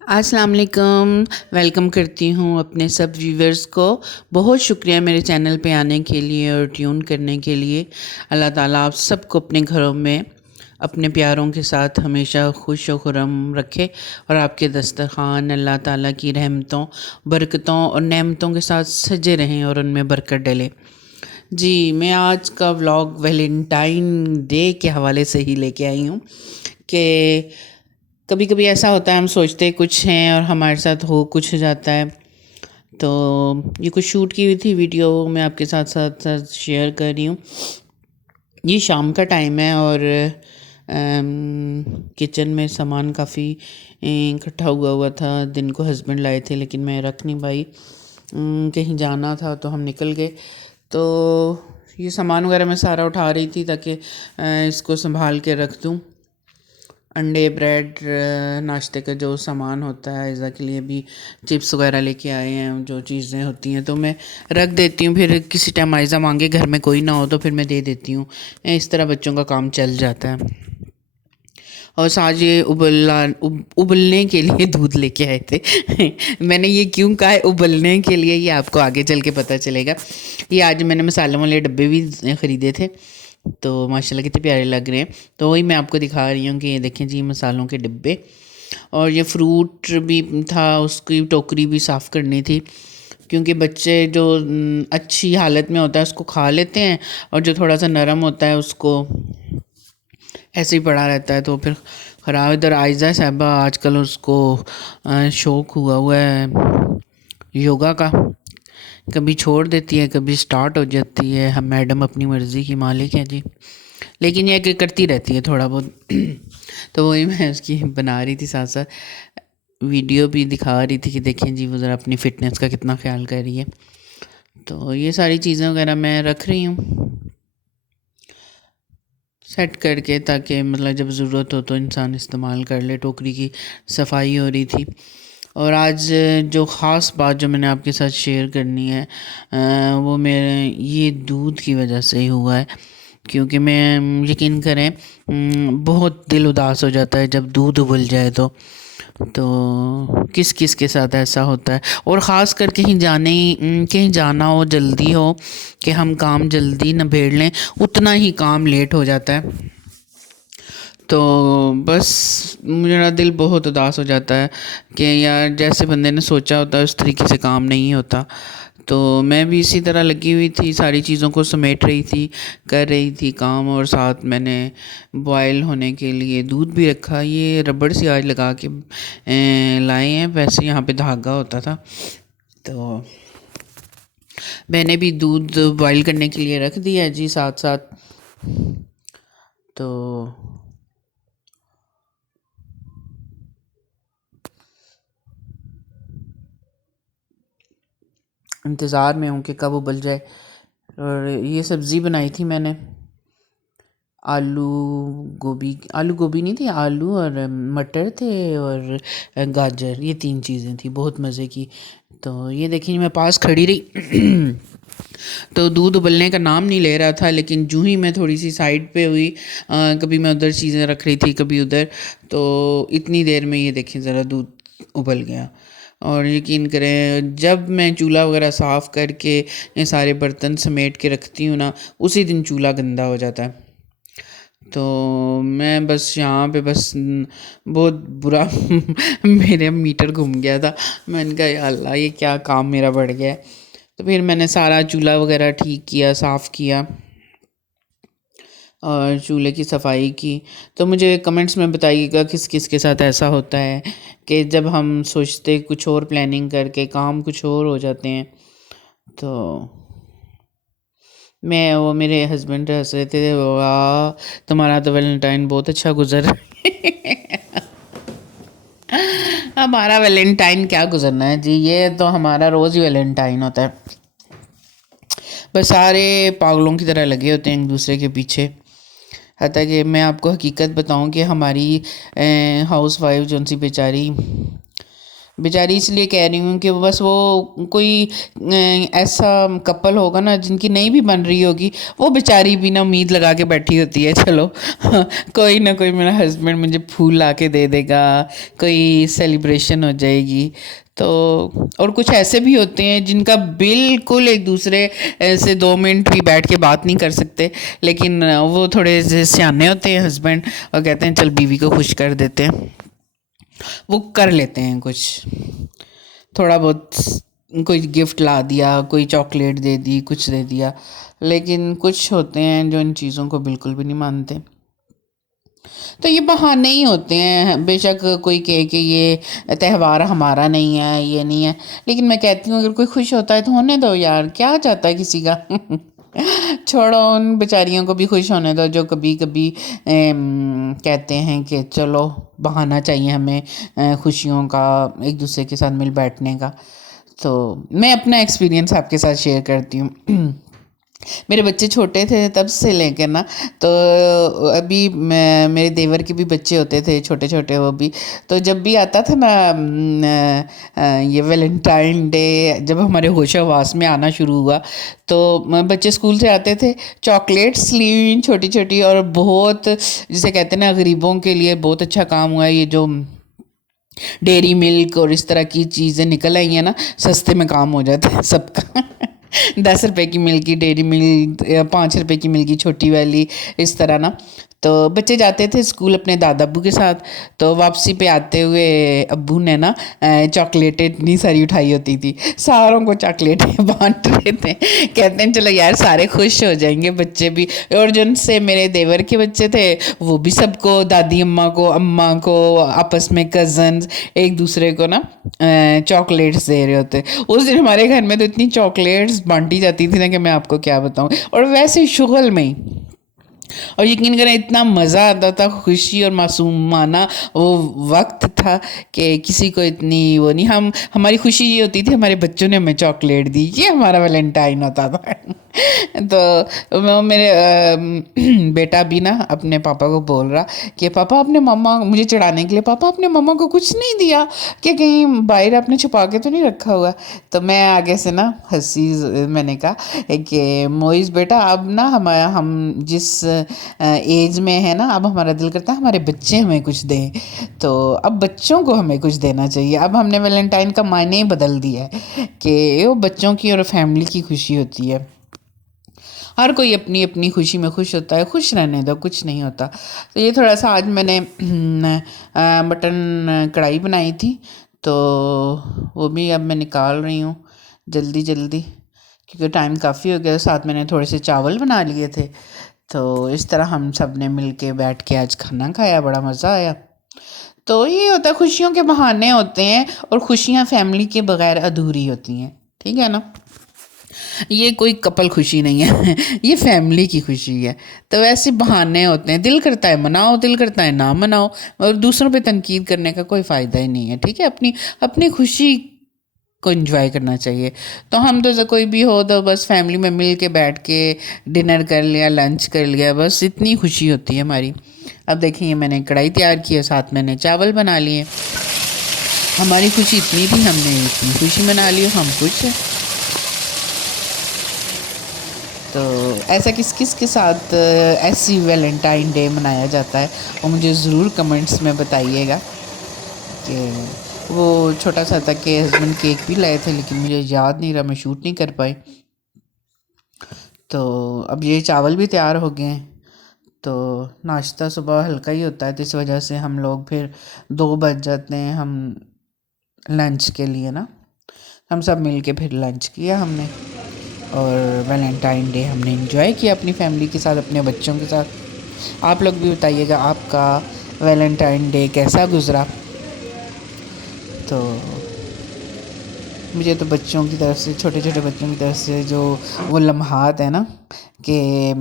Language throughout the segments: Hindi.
अस्सलाम वालेकुम। वेलकम करती हूँ अपने सब व्यूवर्स को। बहुत शुक्रिया मेरे चैनल पे आने के लिए और ट्यून करने के लिए। अल्लाह ताला आप सबको अपने घरों में अपने प्यारों के साथ हमेशा खुश व खुर्रम रखे और आपके दस्तरखान अल्लाह ताला की रहमतों, बरकतों और नेमतों के साथ सजे रहें और उनमें बरकत डले। जी, मैं आज का व्लॉग वैलेंटाइन डे के हवाले से ही लेके आई हूँ कि कभी कभी ऐसा होता है, हम सोचते कुछ हैं और हमारे साथ हो कुछ जाता है। तो ये कुछ शूट की हुई थी वीडियो, मैं आपके साथ साथ साथ शेयर कर रही हूँ। ये शाम का टाइम है और किचन में सामान काफ़ी इकट्ठा हुआ हुआ था। दिन को हस्बैंड लाए थे लेकिन मैं रख नहीं पाई। कहीं जाना था तो हम निकल गए। तो ये सामान वगैरह मैं सारा उठा रही थी ताकि इसको संभाल के रख दूँ। अंडे, ब्रेड, नाश्ते का जो सामान होता है ऐज़ा के लिए भी चिप्स वगैरह लेके आए हैं, जो चीज़ें होती हैं तो मैं रख देती हूँ। फिर किसी टाइम आयज़ा मांगे, घर में कोई ना हो तो फिर मैं दे देती हूँ। इस तरह बच्चों का काम चल जाता है। और साथ ये उबलने के लिए दूध लेके आए थे। मैंने ये क्यों कहा है उबलने के लिए, ये आपको आगे चल के पता चलेगा। ये आज मैंने मसालों वाले डब्बे भी ख़रीदे थे, तो माशाल्लाह कितने प्यारे लग रहे हैं। तो वही मैं आपको दिखा रही हूँ कि ये देखें जी, मसालों के डिब्बे। और ये फ्रूट भी था, उसकी टोकरी भी साफ़ करनी थी क्योंकि बच्चे जो अच्छी हालत में होता है उसको खा लेते हैं और जो थोड़ा सा नरम होता है उसको ऐसे ही पड़ा रहता है तो फिर ख़राब। इधर आयज़ा साहबा आजकल उसको शौक़ हुआ हुआ है योगा का। कभी छोड़ देती है, कभी स्टार्ट हो जाती है। हम मैडम अपनी मर्ज़ी की मालिक हैं जी, लेकिन यह कि करती रहती है थोड़ा बहुत। तो वही मैं उसकी बना रही थी, साथ साथ वीडियो भी दिखा रही थी कि देखें जी वो ज़रा अपनी फ़िटनेस का कितना ख्याल कर रही है। तो ये सारी चीज़ें वगैरह मैं रख रही हूँ सेट करके, ताकि मतलब जब ज़रूरत हो तो इंसान इस्तेमाल कर ले। टोकरी की सफाई हो रही थी। और आज जो ख़ास बात जो मैंने आपके साथ शेयर करनी है वो मेरे ये दूध की वजह से ही हुआ है। क्योंकि मैं यकीन करें बहुत दिल उदास हो जाता है जब दूध उबल जाए तो किस किस के साथ ऐसा होता है। और ख़ास कर कहीं जाना हो, जल्दी हो कि हम काम जल्दी निबेड़ लें, उतना ही काम लेट हो जाता है। तो बस मेरा दिल बहुत उदास हो जाता है कि यार जैसे बंदे ने सोचा होता है उस तरीके से काम नहीं होता। तो मैं भी इसी तरह लगी हुई थी, सारी चीज़ों को समेट रही थी, कर रही थी काम। और साथ मैंने बॉयल होने के लिए दूध भी रखा। ये रबड़ सी आज लगा के लाए हैं, वैसे यहाँ पे धागा होता था। तो मैंने भी दूध बॉयल करने के लिए रख दिया जी साथ साथ। तो इंतज़ार में हूँ कि कब उबल जाए। और ये सब्ज़ी बनाई थी मैंने, आलू आलू गोभी नहीं थी, आलू और मटर थे और गाजर, ये 3 चीज़ें थी, बहुत मज़े की। तो ये देखिए मैं पास खड़ी रही। तो दूध उबलने का नाम नहीं ले रहा था, लेकिन जूँ ही मैं थोड़ी सी साइड पे हुई, कभी मैं उधर चीज़ें रख रही थी कभी उधर, तो इतनी देर में ये देखें ज़रा दूध उबल गया। और यकीन करें जब मैं चूल्हा वगैरह साफ़ करके ये सारे बर्तन समेट के रखती हूँ ना, उसी दिन चूल्हा गंदा हो जाता है। तो मैं बस यहाँ पे बस बहुत बुरा मेरे मीटर घूम गया था। मैंने कहा या अल्लाह ये क्या काम मेरा बढ़ गया है। तो फिर मैंने सारा चूल्हा वगैरह ठीक किया, साफ़ किया और चूल्हे की सफाई की। तो मुझे कमेंट्स में बताइएगा किस किस के साथ ऐसा होता है कि जब हम सोचते कुछ और, प्लानिंग करके काम कुछ और हो जाते हैं। तो मैं वो मेरे हस्बैंड हंस रहे थे, वाह तुम्हारा तो वैलेंटाइन बहुत अच्छा गुजर। हमारा वैलेंटाइन क्या गुजरना है जी, ये तो हमारा रोज़ ही वैलेंटाइन होता है। बस सारे पागलों की तरह लगे होते हैं एक दूसरे के पीछे। हत्ता कि मैं आपको हकीकत बताऊं कि हमारी हाउस वाइफ जो सी बेचारी बेचारी इसलिए कह रही हूँ कि बस वो कोई ऐसा कपल होगा ना जिनकी नहीं भी बन रही होगी, वो बेचारी भी ना उम्मीद लगा के बैठी होती है, चलो कोई ना कोई मेरा हस्बैंड मुझे फूल ला के दे देगा, कोई सेलिब्रेशन हो जाएगी। तो और कुछ ऐसे भी होते हैं जिनका बिल्कुल एक दूसरे से 2 मिनट भी बैठ के बात नहीं कर सकते, लेकिन वो थोड़े से सियाने होते हैं हस्बैंड, और कहते हैं चल बीवी को खुश कर देते हैं। वो कर लेते हैं कुछ थोड़ा बहुत, कोई गिफ्ट ला दिया, कोई चॉकलेट दे दी, कुछ दे दिया। लेकिन कुछ होते हैं जो इन चीज़ों को बिल्कुल भी नहीं मानते। तो ये बहाने ही होते हैं, बेशक कोई कहे कि ये त्यौहार हमारा नहीं है, ये नहीं है, लेकिन मैं कहती हूँ अगर कोई खुश होता है तो होने दो यार, क्या जाता है किसी का। छोड़ो, उन बेचारियों को भी खुश होने दो जो कभी कभी कहते हैं कि चलो बहाना चाहिए हमें खुशियों का, एक दूसरे के साथ मिल बैठने का। तो मैं अपना एक्सपीरियंस आपके साथ शेयर करती हूँ। मेरे बच्चे छोटे थे तब से लेकर ना, तो अभी मेरे देवर के भी बच्चे होते थे छोटे छोटे, वो भी तो जब भी आता था ना ये वैलेंटाइन डे, जब हमारे होशावास में आना शुरू हुआ, तो बच्चे स्कूल से आते थे, चॉकलेट्स ली हुई छोटी छोटी, और बहुत जिसे कहते हैं ना गरीबों के लिए बहुत अच्छा काम हुआ है ये जो डेयरी मिल्क और इस तरह की चीज़ें निकल आई हैं ना, सस्ते में काम हो जाता है सबका। 10 रुपए की मिल्की डेयरी मिल्क, 5 रुपए की मिल्की छोटी वाली, इस तरह ना। तो बच्चे जाते थे स्कूल अपने दादा अब्बू के साथ, तो वापसी पे आते हुए अब्बू ने ना चॉकलेटें इतनी सारी उठाई होती थी, सारों को चॉकलेटें बांट रहे थे। कहते हैं चलो यार सारे खुश हो जाएंगे, बच्चे भी, और जिनसे मेरे देवर के बच्चे थे वो भी सबको, दादी अम्मा को आपस में कज़न्स एक दूसरे को ना चॉकलेट्स दे रहे होते। उस दिन हमारे घर में तो इतनी चॉकलेट्स बांटी जाती थी ना कि मैं आपको क्या बताऊं, और वैसे शुगल में ही। और यकीन करें इतना मज़ा आता था, खुशी और मासूमाना वो वक्त था कि किसी को इतनी वो नहीं, हमारी खुशी ये होती थी हमारे बच्चों ने हमें चॉकलेट दी, ये हमारा वैलेंटाइन होता था। तो मेरे बेटा भी ना अपने पापा को बोल रहा कि पापा अपने मम्मा, मुझे चढ़ाने के लिए, पापा अपने मम्मा को कुछ नहीं दिया कि कहीं बाहर आपने छुपा के तो नहीं रखा हुआ। तो मैं आगे से ना हंसी, मैंने कहा कि मोइस बेटा अब ना हम जिस एज में है ना, अब हमारा दिल करता है हमारे बच्चे हमें कुछ दें, तो अब बच्चों को हमें कुछ देना चाहिए। अब हमने वैलेंटाइन का मायने ही बदल दिया है कि वो बच्चों की और फैमिली की खुशी होती है। हर कोई अपनी अपनी खुशी में खुश होता है, खुश रहने दो, कुछ नहीं होता। तो ये थोड़ा सा आज मैंने मटन कढ़ाई बनाई थी, तो वो भी अब मैं निकाल रही हूँ जल्दी जल्दी, क्योंकि टाइम काफ़ी हो गया। साथ मैंने थोड़े से चावल बना लिए थे, तो इस तरह हम सब ने मिल के बैठ के आज खाना खाया, बड़ा मज़ा आया। तो ये होता है, खुशियों के बहाने होते हैं, और खुशियाँ फैमिली के बगैर अधूरी होती हैं, ठीक है ना। ये कोई कपल खुशी नहीं है, ये फैमिली की खुशी है। तो वैसे बहाने होते हैं, दिल करता है मनाओ, दिल करता है ना मनाओ, और दूसरों पे तनकीद करने का कोई फ़ायदा ही नहीं है, ठीक है। अपनी अपनी खुशी को एंजॉय करना चाहिए। तो हम तो कोई भी हो तो बस फैमिली में मिल के बैठ के डिनर कर लिया, लंच कर लिया, बस इतनी खुशी होती है हमारी। अब देखिए मैंने कढ़ाई तैयार की है, साथ मैंने चावल बना लिए। हमारी खुशी इतनी थी, हमने इतनी खुशी मना ली, हम खुश हैं। तो ऐसा किस किस के साथ ऐसी वैलेंटाइन डे मनाया जाता है, और मुझे ज़रूर कमेंट्स में बताइएगा। कि वो छोटा सा था कि हस्बैंड केक भी लाए थे, लेकिन मुझे याद नहीं रहा, मैं शूट नहीं कर पाई। तो अब ये चावल भी तैयार हो गए हैं। तो नाश्ता सुबह हल्का ही होता है, तो इस वजह से हम लोग फिर 2 बज जाते हैं हम लंच के लिए ना। हम सब मिल के फिर लंच किया हमने, और वैलेंटाइन डे हमने एंजॉय किया अपनी फैमिली के साथ, अपने बच्चों के साथ। आप लोग भी बताइएगा आपका वैलेंटाइन डे कैसा गुज़रा। तो मुझे तो बच्चों की तरफ से, छोटे छोटे बच्चों की तरफ से जो वो लम्हात है ना कि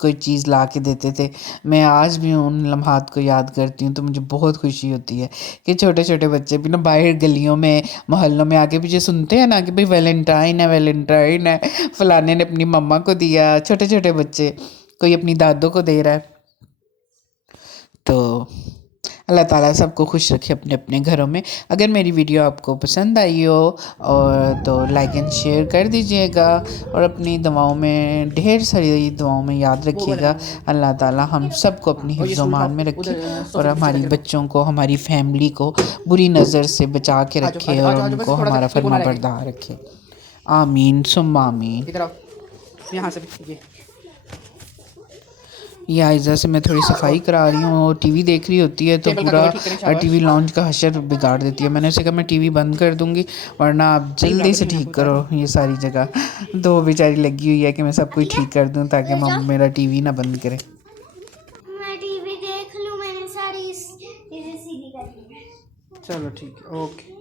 कोई चीज़ ला के देते थे, मैं आज भी उन लम्हात को याद करती हूँ। तो मुझे बहुत खुशी होती है कि छोटे छोटे बच्चे भी ना बाहर गलियों में, मोहल्लों में आके पीछे सुनते हैं ना कि भाई वैलेंटाइन है, वैलेंटाइन है, फलाने ने अपनी मम्मा को दिया। छोटे छोटे बच्चे, कोई अपनी दादों को दे रहा है। तो अल्लाह ताला सबको खुश रखे अपने अपने घरों में। अगर मेरी वीडियो आपको पसंद आई हो और तो लाइक एंड शेयर कर दीजिएगा और अपनी दुआओं में, ढेर सारी दुआओं में याद रखिएगा। अल्लाह ताला हम सबको अपनी हिफ्ज़-ओ-मान में रखे और हमारी बच्चों को, हमारी फैमिली को बुरी नज़र से बचा के रखे और उनको हमारा फर्माबरदार रखे। आमीन सुम्मा आमीन। यहाँ से ये आयज़ा से मैं थोड़ी सफाई करा रही हूँ। टीवी देख रही होती है तो पूरा टीवी लॉन्च का हशर बिगाड़ देती है। मैंने उसे कहा मैं टीवी बंद कर दूँगी वरना आप जल्दी से ठीक करो ये सारी जगह। तो बेचारी लगी हुई है कि मैं सब कुछ ठीक कर दूँ ताकि मम्मा मेरा टीवी ना बंद करे। मैं टीवी देख लूँ, मैंने सारी इसे सीधी कर दी। चलो ठीक है, ओके।